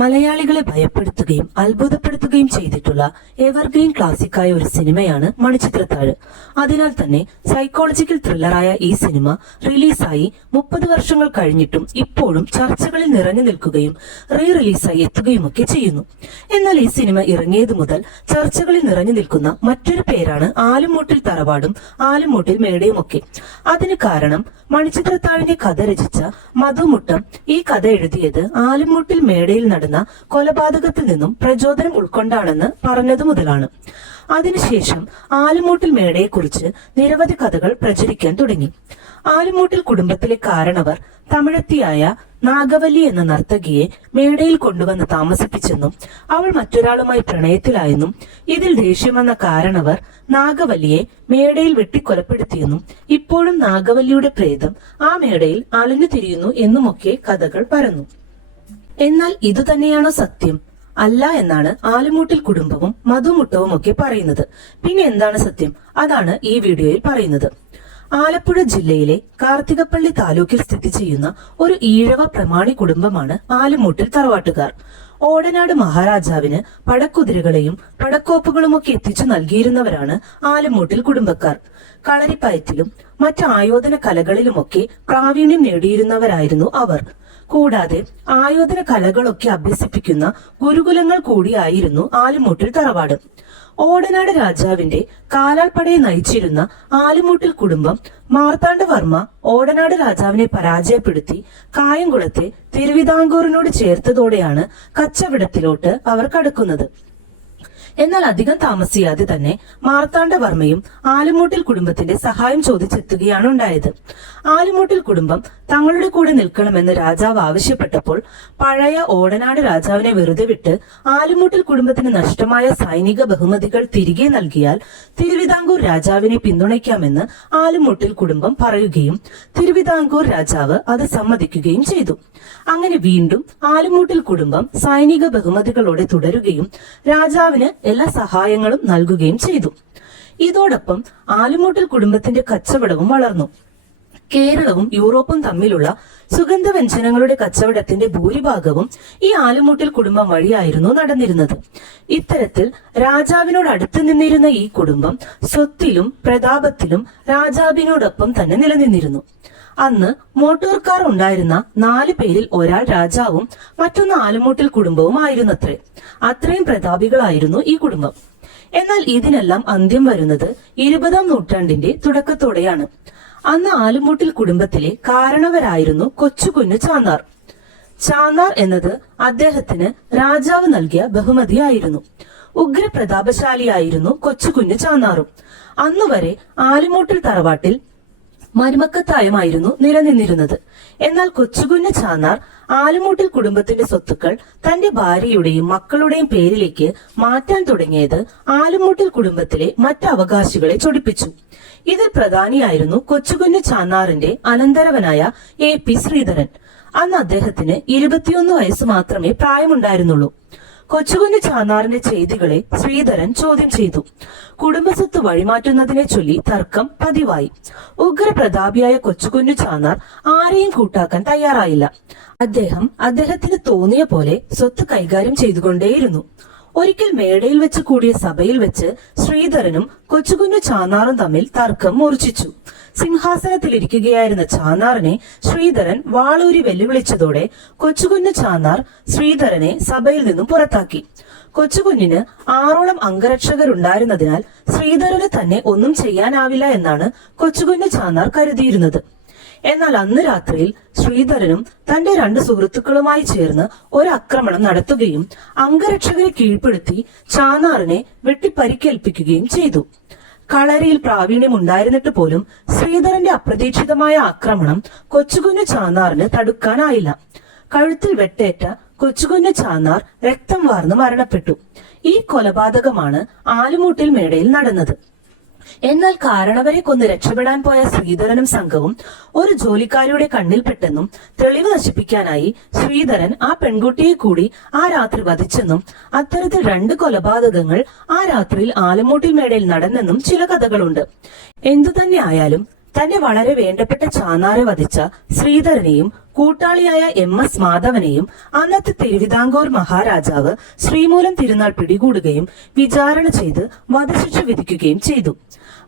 മലയാളികളെ ഭയപ്പെടുത്തുകയും അത്ഭുതപ്പെടുത്തുകയും ചെയ്തിട്ടുള്ള എവർഗ്രീൻ ക്ലാസിക്കായ ഒരു സിനിമയാണ് മണിച്ചിത്രത്താഴ്. അതിനാൽ തന്നെ സൈക്കോളജിക്കൽ ത്രില്ലറായ ഈ സിനിമ റിലീസായി 30 വർഷങ്ങൾ കഴിഞ്ഞിട്ടും ഇപ്പോഴും ചർച്ചകളിൽ നിറഞ്ഞു നിൽക്കുകയും റിലീസായി എത്തുകയുമൊക്കെ ചെയ്യുന്നു. എന്നാൽ ഈ സിനിമ ഇറങ്ങിയതു മുതൽ ചർച്ചകളിൽ നിറഞ്ഞു നിൽക്കുന്ന മറ്റൊരു പേരാണ് ആലുംമൂട്ടിൽ തറവാടും ആലുംമൂട്ടിൽ മേടയുമൊക്കെ. അതിന് കാരണം മണിച്ചിത്രത്താഴിന്റെ കഥ രചിച്ച മധുമുട്ടം ഈ കഥ എഴുതിയത് ആലുംമൂട്ടിൽ മേടയിൽ നടന്ന കൊലപാതകത്തിൽ നിന്നും പ്രചോദനം ഉൾക്കൊണ്ടാണെന്ന് പറഞ്ഞതു മുതലാണ്. അതിനുശേഷം ആലുംമൂട്ടിൽ മേടയെക്കുറിച്ച് നിരവധി കഥകൾ പ്രചരിക്കാൻ തുടങ്ങി. ആലുംമൂട്ടിൽ കുടുംബത്തിലെ കാരണവർ തമിഴത്തിയായ നാഗവല്ലി എന്ന നർത്തകിയെ മേടയിൽ കൊണ്ടുവന്ന് താമസിപ്പിച്ചെന്നും അവൾ മറ്റൊരാളുമായി പ്രണയത്തിലായെന്നും ഇതിൽ ദേഷ്യം വന്ന കാരണവർ നാഗവല്ലിയെ മേടയിൽ വെട്ടിക്കൊലപ്പെടുത്തിയെന്നും ഇപ്പോഴും നാഗവല്ലിയുടെ പ്രേതം ആ മേടയിൽ അലഞ്ഞു തിരിയുന്നു എന്നുമൊക്കെ കഥകൾ പരന്നു. എന്നാൽ ഇതുതന്നെയാണോ സത്യം? അല്ല എന്നാണ് ആലുംമൂട്ടിൽ കുടുംബവും മധുമുട്ടവും ഒക്കെ പറയുന്നത്. പിന്നെ എന്താണ് സത്യം? അതാണ് ഈ വീഡിയോയിൽ പറയുന്നത്. ആലപ്പുഴ ജില്ലയിലെ കാർത്തികപ്പള്ളി താലൂക്കിൽ സ്ഥിതി ചെയ്യുന്ന ഒരു ഈഴവ പ്രമാണി കുടുംബമാണ് ആലുംമൂട്ടിൽ തറവാട്ടുകാർ. ഓടനാട് മഹാരാജാവിന് പടക്കുതിരകളെയും പടക്കോപ്പുകളുമൊക്കെ എത്തിച്ചു നൽകിയിരുന്നവരാണ് ആലുംമൂട്ടിൽ കുടുംബക്കാർ. കളരിപ്പയറ്റിലും മറ്റ് ആയോധന കലകളിലുമൊക്കെ പ്രാവീണ്യം നേടിയിരുന്നവരായിരുന്നു അവർ. കൂടാതെ ആയോധന കലകളൊക്കെ അഭ്യസിപ്പിക്കുന്ന ഗുരുകുലങ്ങൾ കൂടിയായിരുന്നു ആലുംമൂട്ടിൽ തറവാട്. ഓടനാട് രാജാവിന്റെ കാലാൾപ്പടയെ നയിച്ചിരുന്ന ആലുംമൂട്ടിൽ കുടുംബം മാർത്താണ്ഡവർമ്മ ഓടനാട് രാജാവിനെ പരാജയപ്പെടുത്തി കായംകുളത്തെ തിരുവിതാംകൂറിനോട് ചേർത്തതോടെയാണ് കച്ചവടത്തിലോട്ട് അവർ കടക്കുന്നത്. എന്നാൽ അധികം താമസിയാതെ തന്നെ മാർത്താണ്ഡവർമ്മയും ആലുംമൂട്ടിൽ കുടുംബത്തിന്റെ സഹായം ചോദിച്ചെത്തുകയാണ് ഉണ്ടായത്. ആലുംമൂട്ടിൽ കുടുംബം തങ്ങളുടെ കൂടെ നിൽക്കണമെന്ന് രാജാവ് ആവശ്യപ്പെട്ടപ്പോൾ പഴയ ഓടനാട് രാജാവിനെ വെറുതെ വിട്ട് ആലുംമൂട്ടിൽ കുടുംബത്തിന് നഷ്ടമായ സൈനിക ബഹുമതികൾ തിരികെ നൽകിയാൽ തിരുവിതാംകൂർ രാജാവിനെ പിന്തുണയ്ക്കാമെന്ന് ആലുംമൂട്ടിൽ കുടുംബം പറയുകയും തിരുവിതാംകൂർ രാജാവ് അത് സമ്മതിക്കുകയും ചെയ്തു. അങ്ങനെ വീണ്ടും ആലുംമൂട്ടിൽ കുടുംബം സൈനിക ബഹുമതികളോടെ തുടരുകയും രാജാവിന് എല്ലാ സഹായങ്ങളും നൽകുകയും ചെയ്തു. ഇതോടൊപ്പം ആലുംമൂട്ടിൽ കുടുംബത്തിന്റെ കച്ചവടവും വളർന്നു. കേരളവും യൂറോപ്പും തമ്മിലുള്ള സുഗന്ധവ്യഞ്ജനങ്ങളുടെ കച്ചവടത്തിന്റെ ഭൂരിഭാഗവും ഈ ആലുംമൂട്ടിൽ കുടുംബം വഴിയായിരുന്നു നടന്നിരുന്നത്. ഇത്തരത്തിൽ രാജാവിനോട് അടുത്ത് നിന്നിരുന്ന ഈ കുടുംബം സ്വത്തിലും പ്രതാപത്തിലും രാജാവിനോടൊപ്പം തന്നെ നിലനിന്നിരുന്നു. അന്ന് മോട്ടോർ കാർ ഉണ്ടായിരുന്ന 4 പേരിൽ ഒരാൾ രാജാവും മറ്റൊന്ന് ആലുംമൂട്ടിൽ കുടുംബവും ആയിരുന്നത്രേ. അത്രയും പ്രതാപികളായിരുന്നു ഈ കുടുംബം. എന്നാൽ ഇതിനെല്ലാം അന്ത്യം വരുന്നത് 20-ാം നൂറ്റാണ്ടിന്റെ തുടക്കത്തോടെയാണ്. അന്ന് ആലുംമൂട്ടിൽ കുടുംബത്തിലെ കാരണവരായിരുന്നു കൊച്ചുകുഞ്ഞു ചാന്നാർ. ചാന്നാർ എന്നത് അദ്ദേഹത്തിന് രാജാവ് നൽകിയ ബഹുമതിയായിരുന്നു. ഉഗ്രപ്രതാപശാലിയായിരുന്നു കൊച്ചുകുഞ്ഞു ചാന്നാറും. അന്നുവരെ ആലുംമൂട്ടിൽ തറവാട്ടിൽ മരുമക്കത്തായമായിരുന്നു നിലനിന്നിരുന്നത്. എന്നാൽ കൊച്ചുകുഞ്ഞു ചാന്നാർ ആലുംമൂട്ടിൽ കുടുംബത്തിന്റെ സ്വത്തുക്കൾ തന്റെ ഭാര്യയുടെയും മക്കളുടെയും പേരിലേക്ക് മാറ്റാൻ തുടങ്ങിയത് ആലുംമൂട്ടിൽ കുടുംബത്തിലെ മറ്റ് അവകാശികളെ ചൊടിപ്പിച്ചു. ഇതിൽ പ്രധാനിയായിരുന്നു കൊച്ചുകുഞ്ഞു ചാന്നാറിന്റെ അനന്തരവനായ AP ശ്രീധരൻ. അന്ന് അദ്ദേഹത്തിന് 21 വയസ്സ് മാത്രമേ പ്രായമുണ്ടായിരുന്നുള്ളൂ. കൊച്ചുകുഞ്ഞു ചാന്നാറിന്റെ ചെയ്തികളെ ശ്രീധരൻ ചോദ്യം ചെയ്തു. കുടുംബസ്വത്ത് വഴിമാറ്റുന്നതിനെ ചൊല്ലി തർക്കം പതിവായി. ഉഗ്രപ്രതാപിയായ കൊച്ചുകുഞ്ഞു ചാന്നാർ ആരെയും കൂട്ടാക്കാൻ തയ്യാറായില്ല. അദ്ദേഹത്തിന് തോന്നിയ പോലെ സ്വത്ത് കൈകാര്യം ചെയ്തുകൊണ്ടേയിരുന്നു. ഒരിക്കൽ മേടയിൽ വെച്ച് കൂടിയ സഭയിൽ വെച്ച് ശ്രീധരനും കൊച്ചുകുഞ്ഞു ചാന്നാറും തമ്മിൽ തർക്കം മൂർച്ഛിച്ചു. സിംഹാസനത്തിലിരിക്കുകയായിരുന്ന ചാന്നാറിനെ ശ്രീധരൻ വാളൂരി വെല്ലുവിളിച്ചതോടെ കൊച്ചുകുഞ്ഞു ചാന്നാർ ശ്രീധരനെ സഭയിൽ നിന്നും പുറത്താക്കി. കൊച്ചുകുഞ്ഞിന് 6ഓളം അംഗരക്ഷകരുണ്ടായിരുന്നതിനാൽ ശ്രീധരന് തന്നെ ഒന്നും ചെയ്യാനാവില്ല എന്നാണ് കൊച്ചുകുഞ്ഞു ചാന്നാർ കരുതിയിരുന്നത്. എന്നാൽ അന്ന് രാത്രിയിൽ ശ്രീധരനും തന്റെ 2 സുഹൃത്തുക്കളുമായി ചേർന്ന് ഒരു ആക്രമണം നടത്തുകയും അംഗരക്ഷകരെ കീഴ്പ്പെടുത്തി ചാന്നാറിനെ വെട്ടിപ്പരിക്കേൽപ്പിക്കുകയും ചെയ്തു. കളരിയിൽ പ്രാവീണ്യം ഉണ്ടായിരുന്നിട്ട് പോലും ശ്രീധരന്റെ അപ്രതീക്ഷിതമായ ആക്രമണം കൊച്ചുകുഞ്ഞു ചാന്നാറിന് തടുക്കാനായില്ല. കഴുത്തിൽ വെട്ടേറ്റ കൊച്ചുകുഞ്ഞു ചാന്നാർ രക്തം വാർന്ന് മരണപ്പെട്ടു. ഈ കൊലപാതകമാണ് ആലുംമൂട്ടിൽ മേടയിൽ നടന്നത്. എന്നാൽ കാരണവരെ കൊന്ന് രക്ഷപ്പെടാൻ പോയ ശ്രീധരനും സംഘവും ഒരു ജോലിക്കാരിയുടെ കണ്ണിൽപ്പെട്ടെന്നും തെളിവ് നശിപ്പിക്കാനായി ശ്രീധരൻ ആ പെൺകുട്ടിയെ കൂടി ആ രാത്രി വധിച്ചെന്നും അത്തരത്തിൽ 2 കൊലപാതകങ്ങൾ ആ രാത്രിയിൽ ആലുംമൂട്ടിൽ മേടയിൽ നടന്നെന്നും ചില കഥകളുണ്ട്. എന്തുതന്നെ ആയാലും തന്നെ വളരെ വേണ്ടപ്പെട്ട ചാന്നാറെ വധിച്ച ശ്രീധരനെയും കൂട്ടാളിയായ MS മാധവനെയും അന്നത്തെ തിരുവിതാംകൂർ മഹാരാജാവ് ശ്രീമൂലം തിരുനാൾ പിടികൂടുകയും വിചാരണ ചെയ്ത് വധശിക്ഷ വിധിക്കുകയും ചെയ്തു.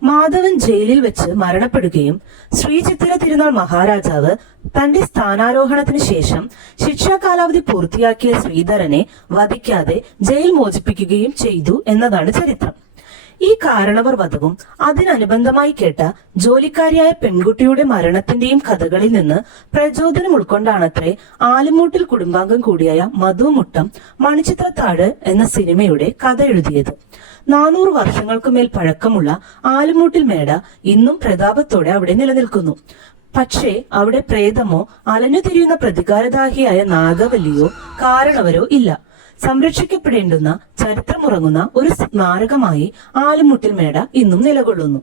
മാധവൻ ജയിലിൽ വെച്ച് മരണപ്പെടുകയും ശ്രീചിത്തിര തിരുനാൾ മഹാരാജാവ് തന്റെ സ്ഥാനാരോഹണത്തിന് ശേഷം ശിക്ഷാ കാലാവധി പൂർത്തിയാക്കിയ ശ്രീധരനെ വധിക്കാതെ ജയിൽ മോചിപ്പിക്കുകയും ചെയ്തു എന്നതാണ് ചരിത്രം. ഈ കാരണവർ വധവും അതിനനുബന്ധമായി കേട്ട ജോലിക്കാരിയായ പെൺകുട്ടിയുടെ മരണത്തിന്റെയും കഥകളിൽ നിന്ന് പ്രചോദനം ഉൾക്കൊണ്ടാണത്രേ ആലുമൂട്ടിൽ കുടുംബാംഗം കൂടിയായ മധുമുട്ടം മണിച്ചിത്രത്താഴ് എന്ന സിനിമയുടെ കഥ എഴുതിയത്. 400 വർഷങ്ങൾക്കുമേൽ പഴക്കമുള്ള ആലുമൂട്ടിൽ മേട ഇന്നും പ്രതാപത്തോടെ അവിടെ നിലനിൽക്കുന്നു. പക്ഷേ അവിടെ പ്രേതമോ അലഞ്ഞു തിരിയുന്ന പ്രതികാരദാഹിയായ നാഗവല്ലിയോ കാരണവരോ ഇല്ല. സംരക്ഷിക്കപ്പെടേണ്ടുന്ന ചരിത്രമുറങ്ങുന്ന ഒരു സ്മാരകമായി ആലുമുട്ടിൽ മേട ഇന്നും നിലകൊള്ളുന്നു.